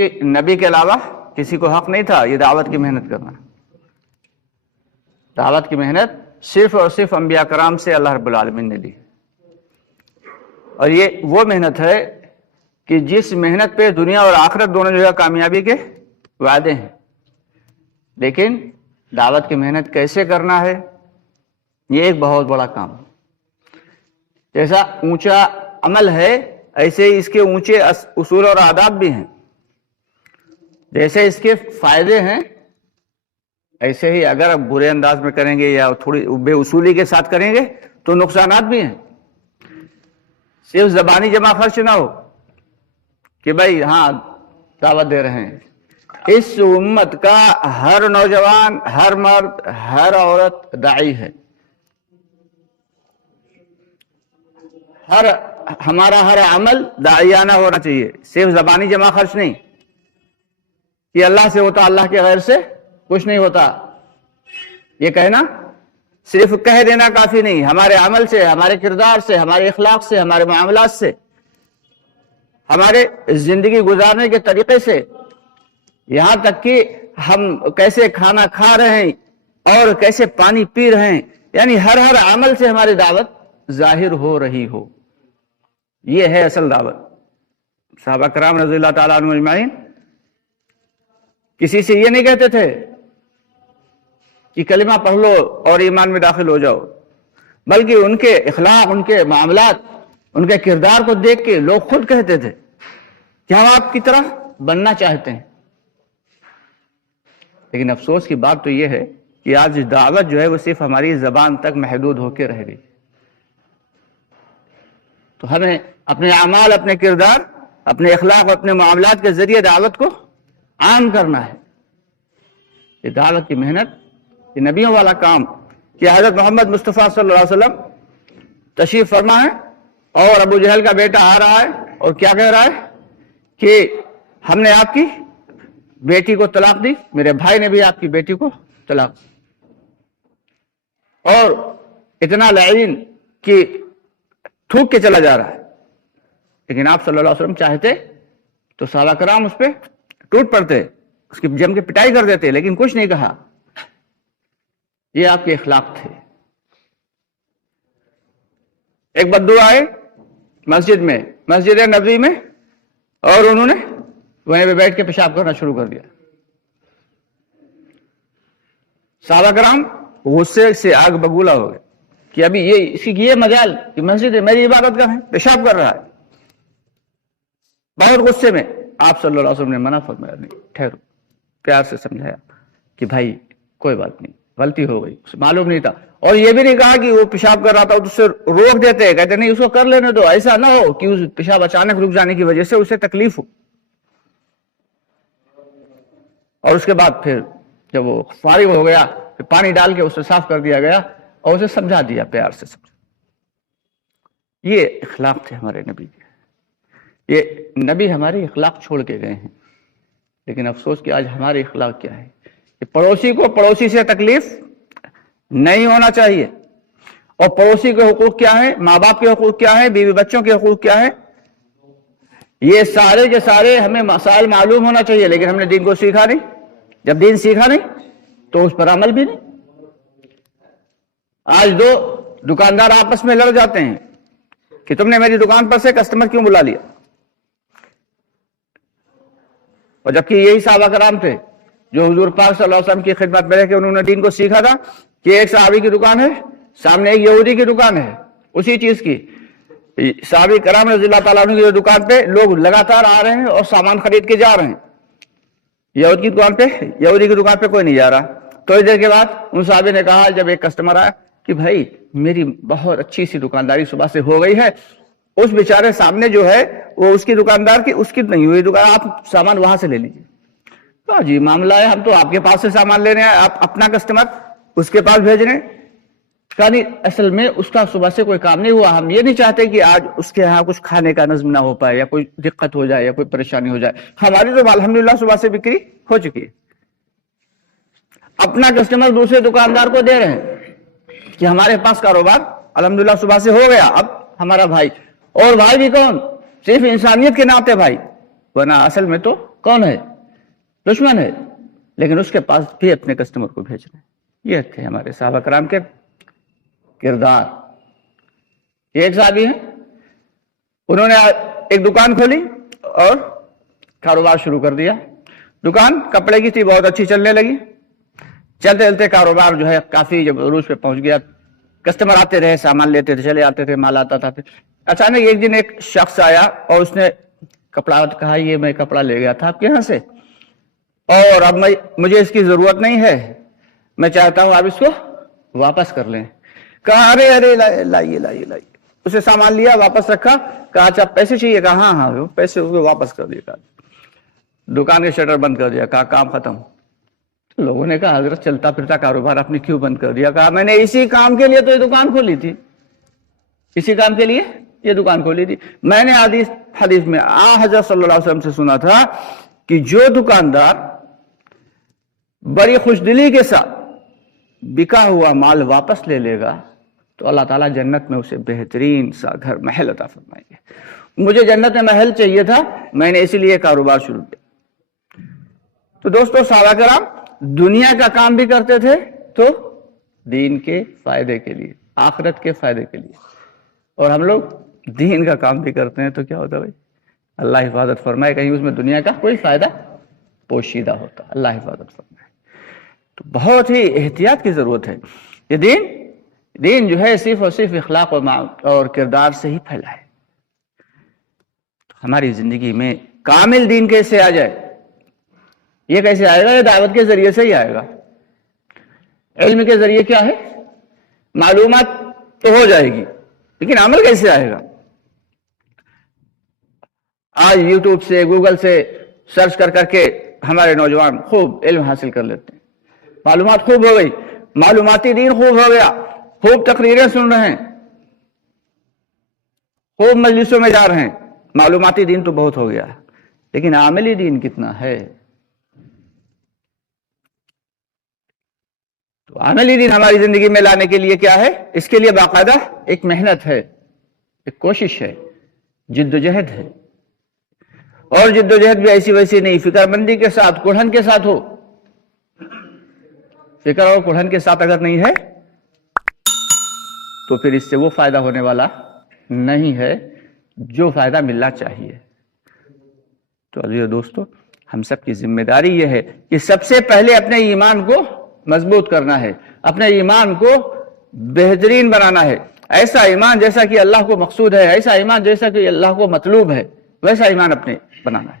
کہ نبی کے علاوہ کسی کو حق نہیں تھا یہ دعوت کی محنت کرنا. دعوت کی محنت صرف اور صرف انبیاء کرام سے اللہ رب العالمین نے لی. اور یہ وہ محنت ہے کہ جس محنت پہ دنیا اور آخرت دونوں جو ہے کامیابی کے وعدے ہیں. لیکن دعوت کی محنت کیسے کرنا ہے یہ ایک بہت بڑا کام. جیسا اونچا عمل ہے ایسے ہی اس کے اونچے اصول اور آداب بھی ہیں. جیسے اس کے فائدے ہیں ایسے ہی اگر آپ برے انداز میں کریں گے یا تھوڑی بے اصولی کے ساتھ کریں گے تو نقصانات بھی ہیں. صرف زبانی جمع خرچ نہ ہو کہ بھائی ہاں دعوت دے رہے ہیں. اس امت کا ہر نوجوان، ہر مرد، ہر عورت داعی ہے. ہمارا ہر عمل داعیانہ ہونا چاہیے، صرف زبانی جمع خرچ نہیں کہ اللہ سے ہوتا اللہ کے غیر سے کچھ نہیں ہوتا. یہ کہنا صرف کہہ دینا کافی نہیں، ہمارے عمل سے، ہمارے کردار سے، ہمارے اخلاق سے، ہمارے معاملات سے، ہمارے زندگی گزارنے کے طریقے سے، یہاں تک کہ ہم کیسے کھانا کھا رہے ہیں اور کیسے پانی پی رہے ہیں، یعنی ہر عمل سے ہماری دعوت ظاہر ہو رہی ہو. یہ ہے اصل دعوت. صحابہ کرام رضی اللہ تعالیٰ عنہ اجمعین کسی سے یہ نہیں کہتے تھے کہ کلمہ پڑھ لو اور ایمان میں داخل ہو جاؤ، بلکہ ان کے اخلاق، ان کے معاملات، ان کے کردار کو دیکھ کے لوگ خود کہتے تھے کہ ہم آپ کی طرح بننا چاہتے ہیں. لیکن افسوس کی بات تو یہ ہے کہ آج دعوت جو ہے وہ صرف ہماری زبان تک محدود ہو کے رہ گئی. تو ہمیں اپنے اعمال، اپنے کردار، اپنے اخلاق، اپنے معاملات کے ذریعے دعوت کو عام کرنا ہے. یہ دعوت کی محنت، یہ نبیوں والا کام کہ حضرت محمد مصطفیٰ صلی اللہ علیہ وسلم تشریف فرما ہے اور ابو جہل کا بیٹا آ رہا ہے اور کیا کہہ رہا ہے کہ ہم نے آپ کی بیٹی کو طلاق دی، میرے بھائی نے بھی آپ کی بیٹی کو طلاق دی. اور اتنا لعین کہ تھوک کے چلا جا رہا ہے. لیکن آپ صلی اللہ علیہ وسلم چاہتے تو صحابہ کرام اس پہ ٹوٹ پڑتے، اس کی جم کے پٹائی کر دیتے، لیکن کچھ نہیں کہا. یہ آپ کے اخلاق تھے. ایک بدو آئے مسجد میں، مسجد نبوی میں، اور انہوں نے وہیں پہ بیٹھ کے پیشاب کرنا شروع کر دیا. صحابہ کرام غصے سے آگ بگولا ہو گئے کہ ابھی یہ مجال کہ مسجد ہے، میری عبادت کا ہے، پیشاب کر رہا ہے. بہت غصے میں آپ صلی اللہ علیہ وسلم نے منع فرمایا، نہیں ٹھہرو، پیار سے سمجھایا کہ بھائی کوئی بات نہیں، غلطی ہو گئی، اسے معلوم نہیں تھا. اور یہ بھی نہیں کہا کہ وہ پیشاب کر رہا تھا تو اسے روک دیتے، کہتے نہیں اس کو کر لینے دو، ایسا نہ ہو کہ اس پیشاب اچانک رک جانے کی وجہ سے اسے تکلیف ہو. اور اس کے بعد پھر جب وہ فارغ ہو گیا پھر پانی ڈال کے اسے صاف کر دیا گیا اور اسے سمجھا دیا، پیار سے سمجھا. یہ اخلاق تھے ہمارے نبی کے. یہ نبی ہمارے اخلاق چھوڑ کے گئے ہیں. لیکن افسوس کہ آج ہمارے اخلاق کیا ہے کہ پڑوسی کو پڑوسی سے تکلیف نہیں ہونا چاہیے. اور پڑوسی کے حقوق کیا ہیں، ماں باپ کے حقوق کیا ہیں، بیوی بچوں کے حقوق کیا ہیں، یہ سارے کے سارے ہمیں مسائل معلوم ہونا چاہیے. لیکن ہم نے دین کو سیکھا نہیں. جب دین سیکھا نہیں تو اس پر عمل بھی نہیں. آج دو دکاندار آپس میں لڑ جاتے ہیں کہ تم نے میری دکان پر سے کسٹمر کیوں بلا لیا، اور جبکہ یہی صحابہ کرام تھے جو حضور پاک صلی اللہ علیہ وسلم کی خدمت میں رہ کے انہوں نے دین کو سیکھا تھا کہ ایک صحابی کی دکان ہے، سامنے ایک یہودی کی دکان ہے اسی چیز کی. صحابی کرام رضی اللہ تعالیٰ عنہ کی دکان پہ لوگ لگاتار آ رہے ہیں اور سامان خرید کے جا رہے ہیں. یہودی کی دکان پہ کوئی نہیں جا رہا. تھوڑی دیر کے بعد ان صحابی نے کہا جب ایک کسٹمر آیا کہ بھائی میری بہت اچھی سی دکانداری صبح سے ہو گئی ہے، اس بیچارے سامنے جو ہے وہ اس کی دکاندار کی اس کی نہیں ہوئی دکان، آپ سامان وہاں سے لے لیجیے. کہا جی معاملہ ہے، ہم تو آپ کے پاس سے سامان لینے ہیں، آپ اپنا کسٹمر اس کے پاس بھیج رہے ہیں. کہا نہیں، اصل میں اس کا صبح سے کوئی کام نہیں ہوا، ہم یہ نہیں چاہتے کہ آج اس کے ہاں کچھ کھانے کا نظم نہ ہو پائے یا کوئی دقت ہو جائے یا کوئی پریشانی ہو جائے. ہماری تو الحمدللہ صبح سے بکری ہو چکی ہے. اپنا کسٹمر دوسرے دکاندار کو دے رہے ہیں کہ ہمارے پاس کاروبار الحمدللہ صبح سے ہو گیا. اب ہمارا بھائی، اور بھائی بھی کون، صرف انسانیت کے ناطے بھائی، ورنہ اصل میں تو کون ہے؟ دشمن ہے، لیکن اس کے پاس بھی اپنے کسٹمر کو بھیجنا ہے۔ یہ تھے ہمارے صحابہ کرام کے کردار۔ ایک صحابی ہیں، انہوں نے ایک دکان کھولی اور کاروبار شروع کر دیا۔ دکان کپڑے کی تھی، بہت اچھی چلنے لگی۔ چلتے چلتے کاروبار جو ہے کافی جب عروج پہ پہنچ گیا، کسٹمر آتے رہے، سامان لیتے تھے، چلے آتے تھے، مال آتا تھا۔ اچانک ایک دن ایک شخص آیا اور اس نے کپڑا کہا، یہ میں کپڑا لے گیا تھا آپ کے یہاں سے اور اب مجھے اس کی ضرورت نہیں ہے، میں چاہتا ہوں آپ اس کو واپس کر لیں۔ کہا ارے ارے لائیے لائیے لائیے۔ اسے سامان لیا، واپس رکھا، کہا اچھا پیسے چاہیے؟ کہا ہاں ہاں، پیسے واپس کر دیا۔ دکان کے شٹر بند کر دیا، کہا کام ختم۔ لوگوں نے کہا حضرت چلتا پھرتا کاروبار آپ نے کیوں بند کر دیا؟ کہا میں نے اسی کام کے لیے تو یہ دکان کھولی تھی، اسی کام کے لیے یہ دکان کھولی تھی۔ میں نے حدیث میں حضرت صلی اللہ علیہ وسلم سے سنا تھا کہ جو دکاندار بڑی خوش دلی کے ساتھ بکا ہوا مال واپس لے لے گا تو اللہ تعالیٰ جنت میں اسے بہترین سا گھر محل عطا فرمائیں گے۔ مجھے جنت میں محل چاہیے تھا، میں نے اسی لیے کاروبار شروع کیا۔ تو دوستو، صحابہ کرام دنیا کا کام بھی کرتے تھے تو دین کے فائدے کے لیے، آخرت کے فائدے کے لیے، اور ہم لوگ دین کا کام بھی کرتے ہیں تو کیا ہوتا ہے بھائی؟ اللہ حفاظت فرمائے کہیں اس میں دنیا کا کوئی فائدہ پوشیدہ ہوتا۔ اللہ حفاظت فرمائے۔ تو بہت ہی احتیاط کی ضرورت ہے۔ یہ دین جو ہے صرف اور صرف اخلاق اور کردار سے ہی پھیلا ہے۔ تو ہماری زندگی میں کامل دین کیسے آ جائے؟ یہ کیسے آئے گا؟ یہ دعوت کے ذریعے سے ہی آئے گا۔ علم کے ذریعے کیا ہے؟ معلومات تو ہو جائے گی، لیکن عمل کیسے آئے گا؟ آج یوٹیوب سے، گوگل سے سرچ کر کے ہمارے نوجوان خوب علم حاصل کر لیتے ہیں، معلومات خوب ہو گئی، معلوماتی دین خوب ہو گیا، خوب تقریریں سن رہے ہیں، خوب مجلسوں میں جا رہے ہیں، معلوماتی دین تو بہت ہو گیا، لیکن عملی دین کتنا ہے؟ تو عملی دین ہماری زندگی میں لانے کے لیے کیا ہے؟ اس کے لیے باقاعدہ ایک محنت ہے، ایک کوشش ہے، جد و جہد ہے۔ اور جد و جہد بھی ایسی ویسی نہیں، فکر مندی کے ساتھ، کڑھن کے ساتھ ہو۔ فکر اور کڑھن کے ساتھ اگر نہیں ہے تو پھر اس سے وہ فائدہ ہونے والا نہیں ہے جو فائدہ ملنا چاہیے۔ تو عزیز دوستو، ہم سب کی ذمہ داری یہ ہے کہ سب سے پہلے اپنے ایمان کو مضبوط کرنا ہے، اپنے ایمان کو بہترین بنانا ہے۔ ایسا ایمان جیسا کہ اللہ کو مقصود ہے، ایسا ایمان جیسا کہ اللہ کو مطلوب ہے، ویسا ایمان اپنے بنانا ہے۔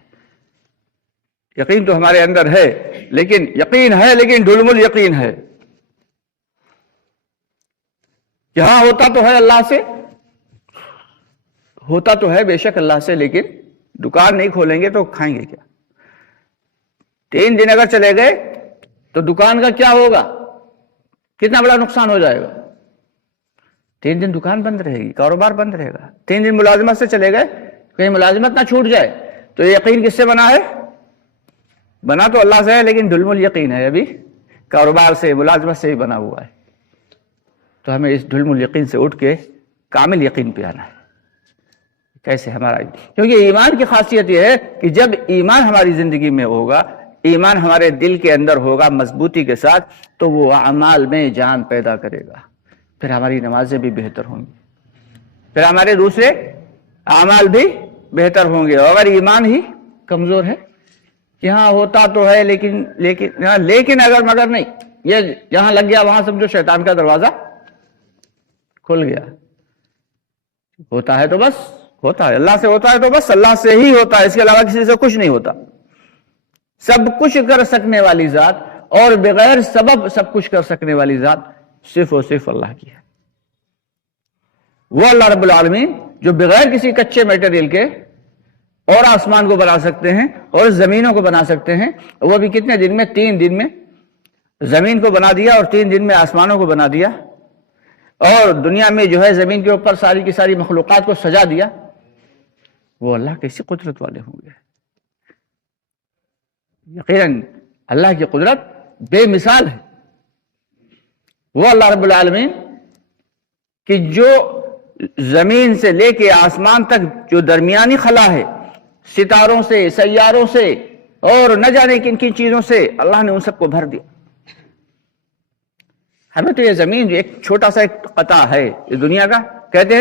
یقین تو ہمارے اندر ہے، لیکن ڈھلم الیقین ہے کہ ہاں ہوتا تو ہے اللہ سے، ہوتا تو ہے بے شک اللہ سے، لیکن دکان نہیں کھولیں گے تو کھائیں گے کیا؟ 3 دن اگر چلے گئے تو دکان کا کیا ہوگا؟ کتنا بڑا نقصان ہو جائے گا۔ 3 دن دکان بند رہے گی، کاروبار بند رہے گا۔ 3 دن ملازمت سے چلے گئے، کہیں ملازمت نہ چھوٹ جائے، تو یہ یقین کس سے بنا ہے؟ بنا تو اللہ سے ہے، لیکن ڈھلم الیقین ہے، ابھی کاروبار سے، ملازمت سے ہی بنا ہوا ہے۔ تو ہمیں اس ڈھلم الیقین سے اٹھ کے کامل یقین پہ آنا ہے۔ کیسے ہمارا؟ کیونکہ ایمان کی خاصیت یہ ہے کہ جب ایمان ہماری زندگی میں ہوگا، ایمان ہمارے دل کے اندر ہوگا مضبوطی کے ساتھ، تو وہ اعمال میں جان پیدا کرے گا۔ پھر ہماری نمازیں بھی بہتر ہوں گی، پھر ہمارے دوسرے اعمال بھی بہتر ہوں گے۔ اگر ایمان ہی کمزور ہے کہ ہاں ہوتا تو ہے لیکن اگر مگر نہیں، یہ جہاں لگ گیا وہاں سمجھو شیطان کا دروازہ کھل گیا۔ ہوتا ہے تو بس ہوتا ہے، اللہ سے ہوتا ہے تو بس اللہ سے ہی ہوتا ہے، اس کے علاوہ کسی سے کچھ نہیں ہوتا۔ سب کچھ کر سکنے والی ذات اور بغیر سبب سب کچھ کر سکنے والی ذات صرف اور صرف اللہ کی ہے۔ وہ اللہ رب العالمین جو بغیر کسی کچے میٹیریل کے اور آسمان کو بنا سکتے ہیں اور زمینوں کو بنا سکتے ہیں، وہ بھی کتنے دن میں؟ 3 دن میں زمین کو بنا دیا اور 3 دن میں آسمانوں کو بنا دیا، اور دنیا میں جو ہے زمین کے اوپر ساری کی ساری مخلوقات کو سجا دیا۔ وہ اللہ کیسی قدرت والے ہوں گے؟ یقیناً اللہ کی قدرت بے مثال ہے۔ وہ اللہ رب العالمین کہ جو زمین سے لے کے آسمان تک جو درمیانی خلا ہے، ستاروں سے، سیاروں سے، اور نہ جانے کن کن چیزوں سے اللہ نے ان سب کو بھر دیا. ہمیں تو یہ زمین جو ایک چھوٹا سا ایک قطع ہے اس دنیا کا، کہتے ہیں